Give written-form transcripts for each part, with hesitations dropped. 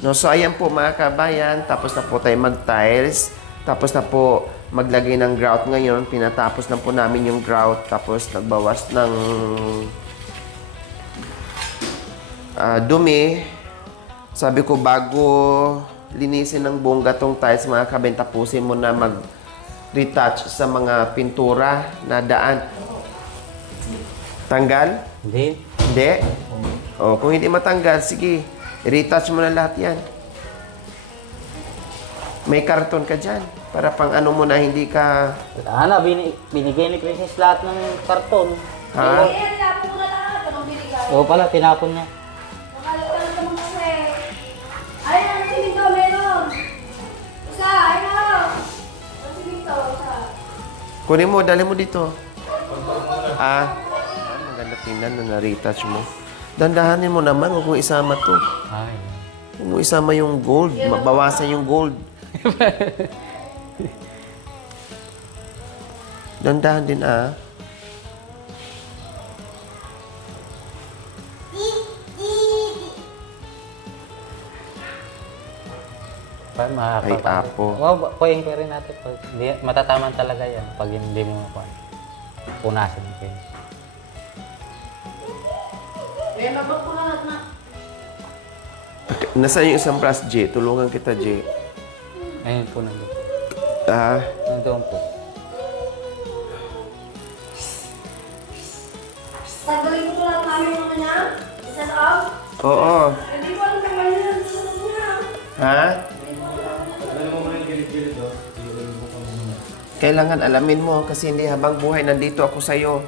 No, so ayan po mga kabayan, tapos na po tayo mag-tiles. Tapos na po maglagay ng grout ngayon. Pinatapos na po namin yung grout. Tapos nagbawas ng dumi. Sabi ko bago linisin ng buong gatong tiles mga kabayan, tapusin mo na mag-retouch sa mga pintura na daan. Tanggal? Hindi. Hindi? O, kung hindi matanggal, sige. I-retouch mo na lahat yan. May karton ka dyan. Para pang ano mo na hindi ka... Ana, binigay ni Princess lahat ng karton. Ha? Tinapon mo na lahat. Anong binigay? Oo pala, tinapon niya. Nakalimutan naman kasi. Ayun, ang simito, meron. Isa, ayun. Ang simito, isa. Kunin mo, dali mo dito. Maganda tingnan na na-retouch mo. Dandahanin mo naman, huwag mo isama to. Ay. Huwag mo isama yung gold. Mabawasan yung gold. Dandahan din Ay, apo. Wow, kuyin ko rin natin. Matataman talaga yan pag hindi mo punasan ko yun. Eh, mabag ko lahat na. Nasaan yung isang brass, J? Tulungan kita, J. Ayun po nandun. Nandun po. Tanggalin ko lahat namin yung niya. Isa sa out. Oo. Hindi ko alam tanggalin yung isa sa niya. Ha? Kailangan alamin mo kasi hindi habang buhay nandito ako sa'yo.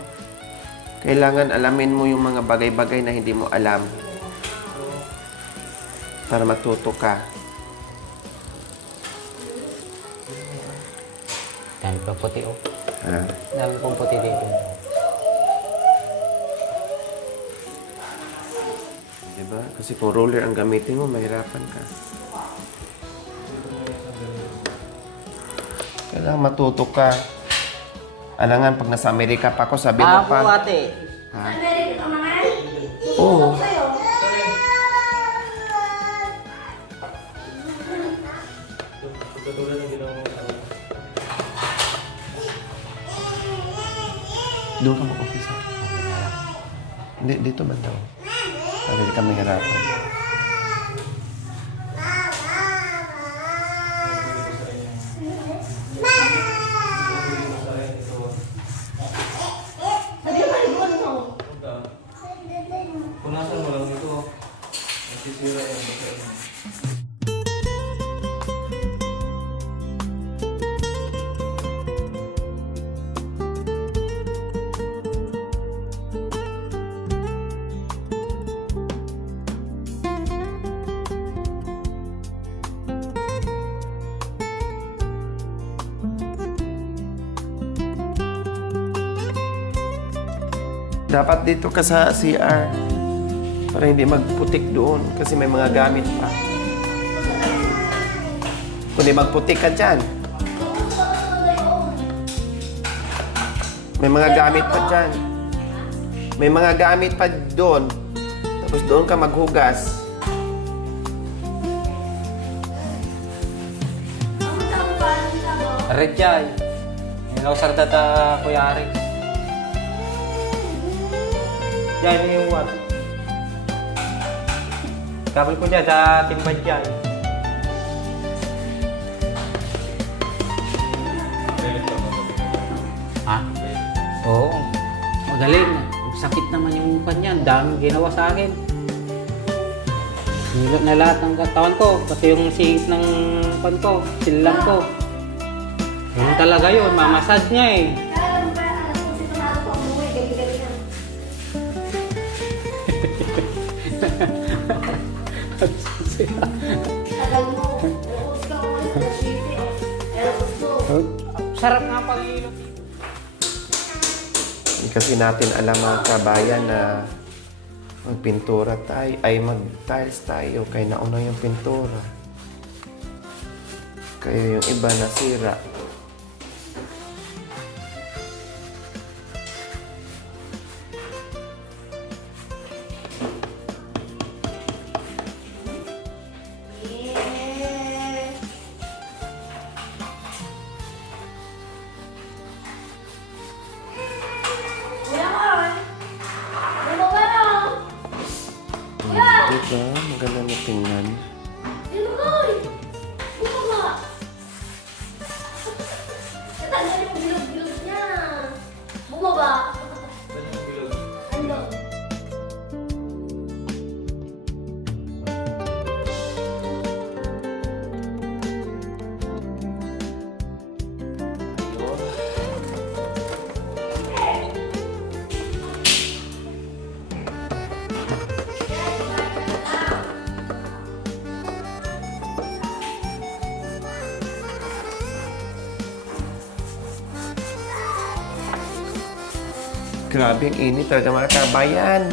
Kailangan alamin mo yung mga bagay-bagay na hindi mo alam. Para matuto ka. Dami pang puti oh. Ha? Dami pang puti dito. Diba? Kasi kung roller ang gamitin mo, mahirapan ka. Kailangan matuto ka. Alangan, pag nasa Amerika pa ako, sabi mo Po pa. ate. American ka naman? Oo. Sa'yo. Doon ka mag-office. Hindi, dito ba daw? Hindi ka mahirapan. Sabi mo, maliguan mo. Punasan mo lang ito. Nasisira yan. Dapat dito ka sa CR. Para hindi magputik doon. Kasi may mga gamit pa. Kundi magputik ka dyan. May mga gamit pa dyan. May mga gamit pa doon. Tapos doon ka maghugas. Ang tabo pa, ang tabo. Red jay. Nilausar data Kuya Arik. Jay, may yung what? Kabel ko dyan sa timbad jay. Ha? Oo. Magaling. Sakit naman yung kanya. Ang daming ginawa sa akin. Nilot na lahat ng katawan ko. Pati yung sihit ng pan ko. Silang ko. Yun talaga yun. Mamasad niya eh. Kaya ano ba, alas kung si Tonado pa umuwi, gabi-gabi na. Tagal mo. Tapos ka umalis, alas 7. Alas 8. Sarap nga pang ilot. Hindi kasi natin alam mga kabayan na magpintura tayo, ay mag-tiles tayo, kaya nauna yung pintura. Kaya yung iba nasira. Grabe ang init talaga mga kabayan.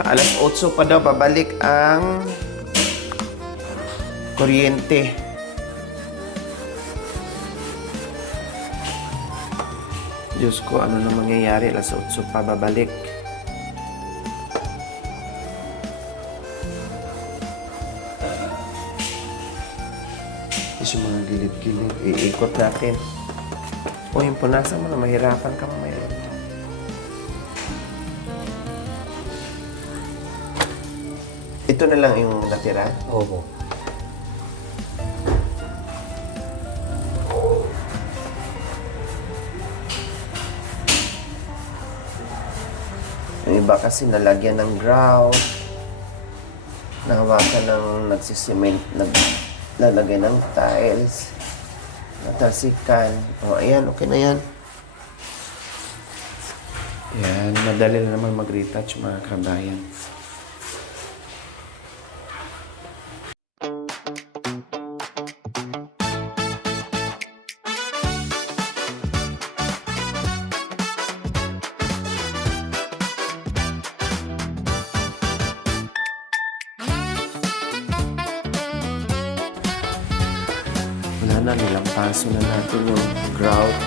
Alas 8 pa daw babalik ang kuryente. Diyos ko, ano na mangyayari? Alas 8 pa babalik. Yung mga gilid-gilid, iikot natin. O yung punasan mo na mahirapan ka mamaya. Ito na lang yung natira. Opo. Yung iba kasi nalagyan ng grout, nahawakan ng nagsisiment, naglalagay ng tiles, natasikan. O, ayan, okay na yan. Yan, madali na naman mag-retouch mga kabayan. Wala na, nilampaso na natin yung grout.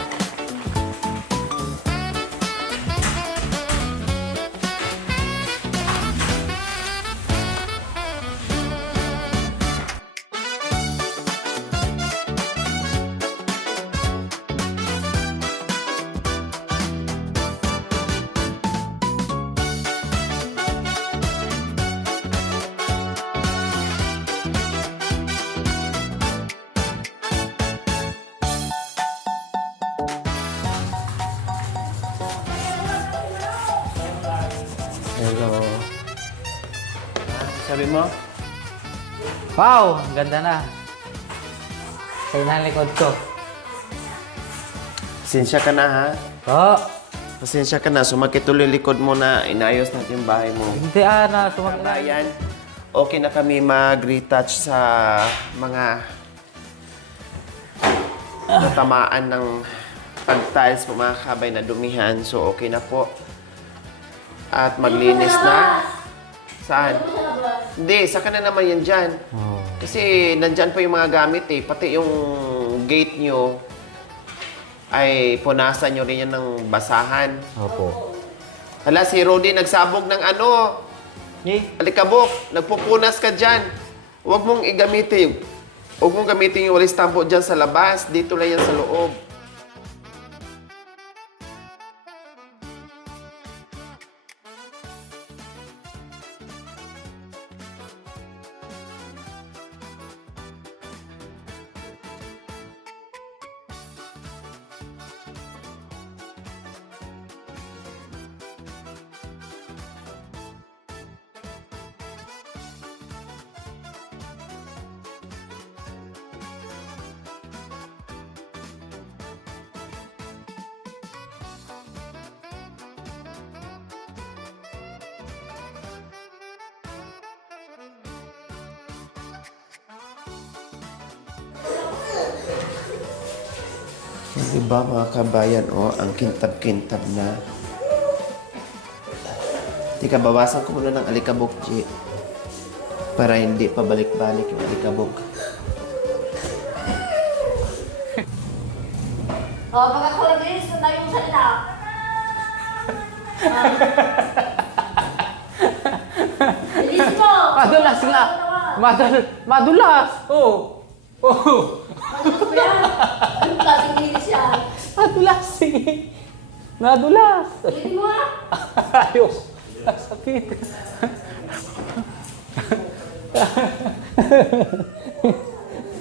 Hello. Sabi mo? Wow! Ang ganda na. Sa inang likod ko. Pasensya ka na ha. Oh! Pasensya ka na. Sumakit tuloy likod mo na inayos natin yung bahay mo. Hindi na sumakit na. Kabayan, okay na kami mag-retouch sa mga natamaan ng pag-tiles po mga kabay na dumihan. So okay na po. At maglinis na. Saan? Hindi, saka na naman yan dyan. Oh. Kasi nandyan pa yung mga gamit eh. Pati yung gate nyo ay punasan nyo rin yan ng basahan. Opo. Hala, si Rudy nagsabog ng ano. Alikabok, nagpupunas ka dyan. Huwag mong igamitin. Huwag mong gamitin yung walis tampo dyan sa labas. Dito lang yan sa loob. Diba mga kabayan, oh, ang kintab-kintab na. Tika, bawasan ko muna ng alikabok, G. Para hindi pabalik-balik yung alikabok. Oh, pagkakulagay, sunod na yung salita. Bilis mo! Madulas nga! Madulas! Oh! Oh! Madulas ba yan? Ano klaseng bilis yan? Madulas! Sige! Madulas! Bilis mo ah! Ayos! Sakit!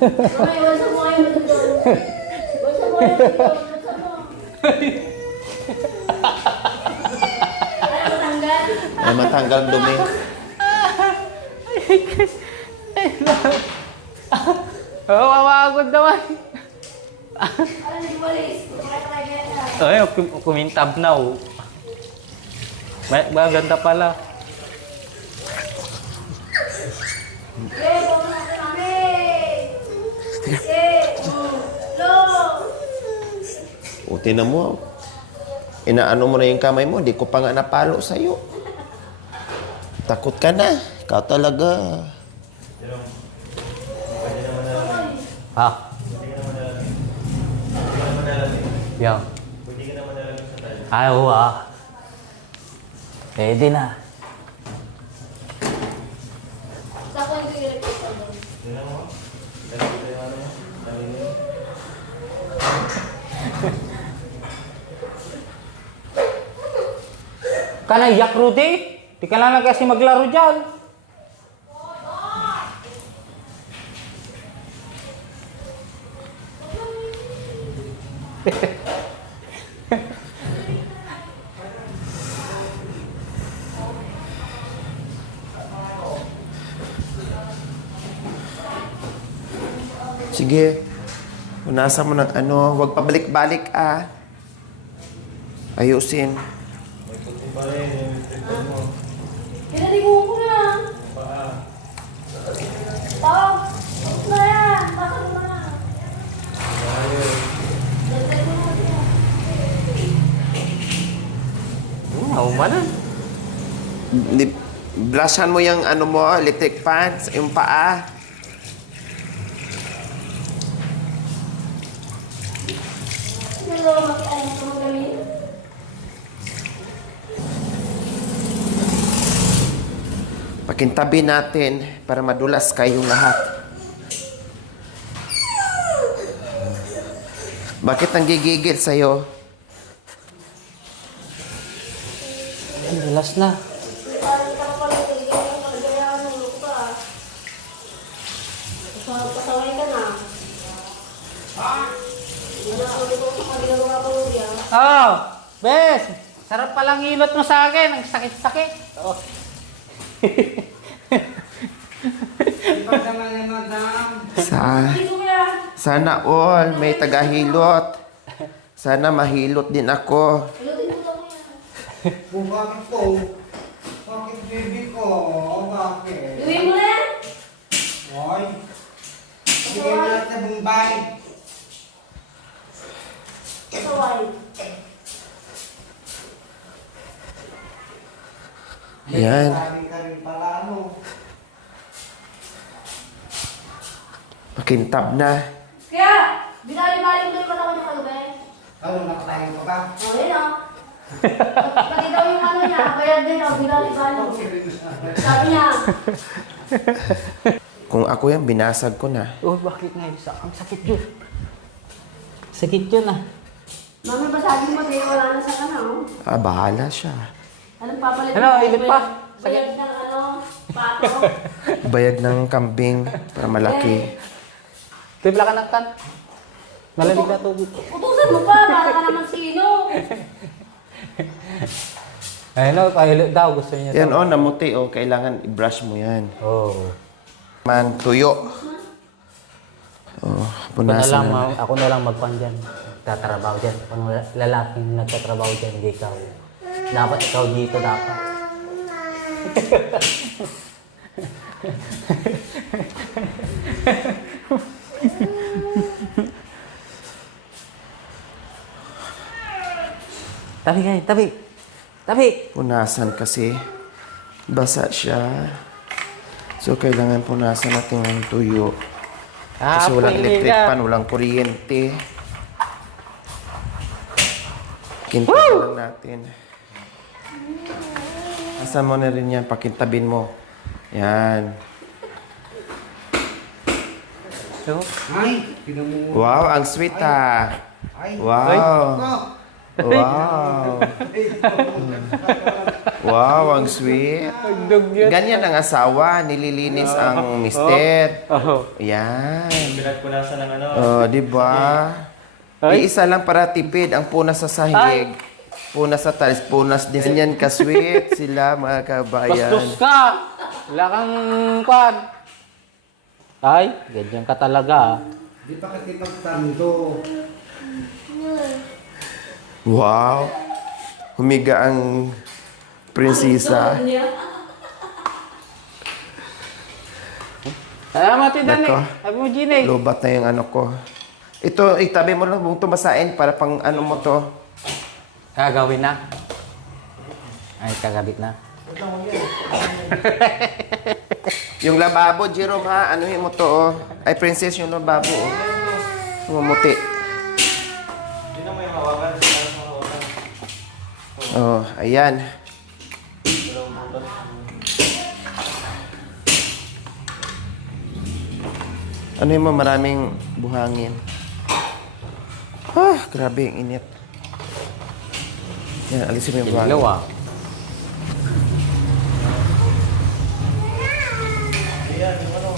Okay, wala mo kayo matutulog. Wala mo kayo matutulog. Wala mo. Ay, matanggal. Ay, matanggal dumi. Oh, mawagod naman! Ano nagwalis? Ay, kumintab na oh. Maganda pala. Okay, bawa natin namin. Okay, low. O, tinan mo. Inaano mo na yung kamay mo, di ko pa nga napalo sa'yo. Takot ka na. Ikaw talaga. Ha? Yang. Ay, oo Pwede na. Sa ko yung electric ko doon. Kanaiyak, Rudy. Di ka lang kasi maglaro dyan. Sige. Punasan mo ng ano. Huwag pabalik-balik ah. Ayusin. Pinaligo ko na. Tao, tapos na yan. Baka mo na. Dagdag mo na siya. Umanan. Blushan mo yung ano mo, electric fan, yung paa. Hello, makialam ko magaling. Pakintabi natin para madulas kayong lahat. Bakit nang gigigil sa'yo? Dulas na. Parang ka pala, hindi ka magagayahan ng lupa. Pasaway ka na. Wala ko dito sa pagigagawa ko yan. Oh, Bes! Sarap palang ilot mo sa akin. Ang sakit-sakit. Oh. Dito ko yan. Sana all may tagahilot. Sana mahilot din ako. Pilutin ko lang yan. Bakit po? Bakit baby ko? Bakit? Iuwi mo na yan. Hoy! Sige na natin sa Bombay. Pasaway. Yan. Maraming ka rin pala, ano? Pakintab na. Kaya, binali-bali mo na yung katawan niya kalugay. Ano, nakatayo ka ba? O, yun o. Pati daw yung ano niya, bayad din o, binali-bali. Sabi niya, Kung ako yan, binasag ko na. Oh, bakit nga isa? Ang sakit yun. Sakit yun ah. mami basagin mo, kaya wala na sa kana o. Ah, bahala siya. Anong papalit? Ano, ilit pa? Bayad ng ano, pato. Bayad ng kambing para malaki. Timpla ka ng tan. Malamig na tubig. Utusan mo pa, para ka naman sino. Ayun o, kahilot daw. Gusto niya Yan oh, namuti oh. Kailangan i-brush mo yan. Oh. Man, tuyo. Oh, punasan na. Ako na lang magpan dyan. Tatrabaho dyan. Pang lalaking nagtatrabaho dyan, hindi ikaw. Dapat ikaw dito dapat. Tabi kayo, tabi. Tabi. Punasan kasi. Basa siya. So, kailangan punasan natin ng tuyo. Kasi walang electric fan, walang kuryente. Kintabin lang natin. Asan mo na rin yan? Pakintabin mo. Yan. So, Ay! Tinan mo. Wow, ang sweet ha. Ay! Wow. Oh! Wow. Wow, ang sweet. Ganyan ang asawa. Nililinis ang mister. oh. Yan. Pinagpunasan ng ano. Oh, di ba? Ay. Iisa lang para tipid ang punas sa sahig. Punas sa tiles, punas din. Ganyan ka-sweet sila, mga kabayan. Bastos ka! Wala kang kwan. Ay, ganyan ka talaga ah. Di pa kasi pagtando. Wow. Humiga ang prinsesa. Salamat din, Dani. Nako. Sabi mo, Gine. Lobat na yung ano ko. Ito, itabi mo lang mong tumasain para pang ano mo to. Gagawin na. Ay, kagabit na. Yung lababo, Jerome ha, anuhin mo to oh. Ay, princess, yung lababo oh. Mumuti. Hindi na may hawakan. Hindi na may hawakan. Oh, ayan. Dalawang butas. Anuhin mo, maraming buhangin. Ah, grabe yung init. Yan, alisin mo yung buhangin. Ilaw ah. Ayan, yung ano.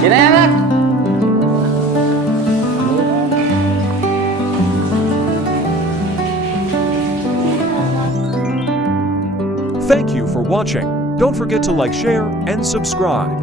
Yan na yan, anak! Thank you for watching. Don't forget to like, share, and subscribe.